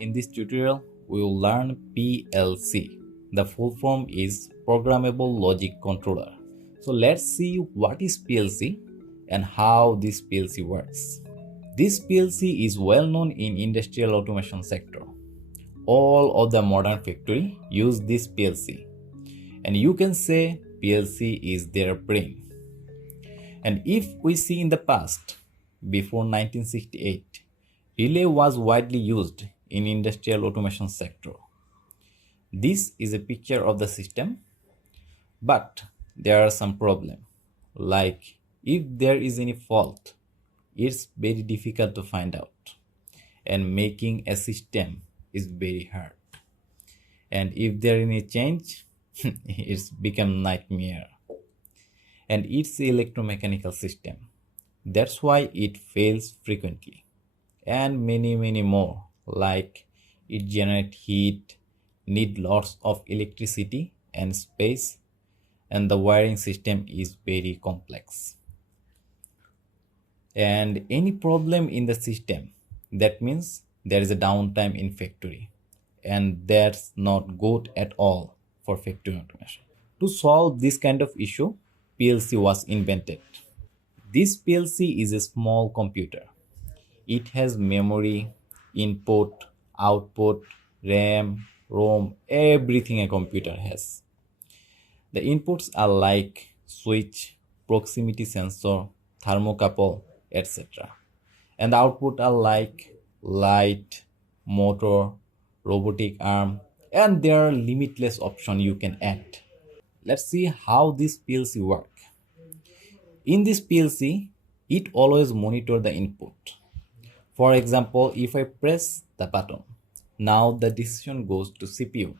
In this tutorial, we will learn PLC. The full form is Programmable Logic Controller. So let's see what is PLC and how this PLC works. This PLC is well known in industrial automation sector. All of the modern factory use this PLC, and you can say PLC is their brain. And if we see in the past, before 1968, relay was widely used in industrial automation sector. This is a picture of the system, but there are some problems. Like if there is any fault, it's very difficult to find out, and making a system is very hard. And if there is any change, it's become nightmare. And it's an electromechanical system. That's why it fails frequently. And many more, like it generate heat, need lots of electricity and space, and the wiring system is very complex. And any problem in the system, that means there is a downtime in factory, and that's not good at all for factory automation. To solve this kind of issue, PLC was invented. This PLC is a small computer. It has memory, input, output, RAM, ROM, everything a computer has. The inputs are like switch, proximity sensor, thermocouple, etc. And the output are like light, motor, robotic arm, and there are limitless options you can add. Let's see how this PLC works. In this PLC, it always monitors the input. For example, if I press the button, now the decision goes to CPU,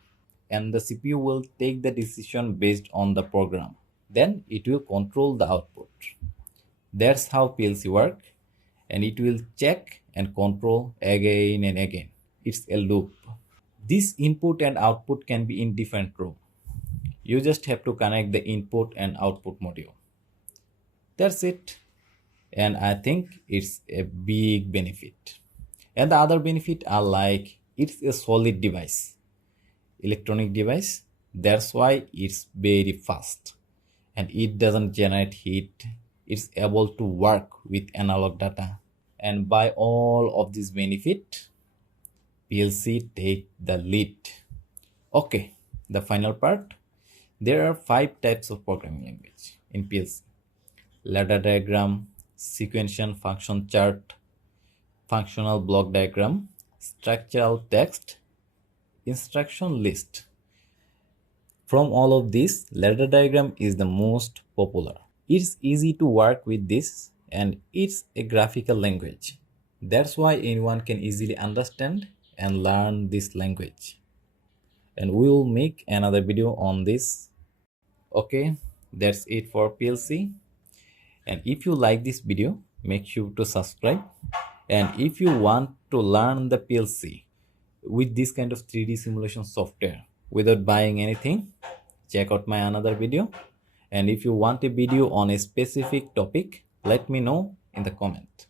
and the CPU will take the decision based on the program. Then it will control the output. That's how PLC works, and it will check and control again and again. It's a loop. This input and output can be in different rows. You just have to connect the input and output module. That's it. And I think it's a big benefit. And the other benefit are like it's a solid device, electronic device. That's why it's very fast, and it doesn't generate heat. It's able to work with analog data. And by all of this benefit, PLC take the lead. Okay, the final part. There are 5 types of programming language in PLC. Ladder diagram, sequential function chart, functional block diagram, structural text, instruction list. From all of this, ladder diagram is the most popular. It's easy to work with this, and it's a graphical language. That's why anyone can easily understand and learn this language. And we will make another video on this. Okay, that's it for PLC. And if you like this video, make sure to subscribe. And if you want to learn the PLC with this kind of 3D simulation software without buying anything, check out my another video. And if you want a video on a specific topic, let me know in the comment.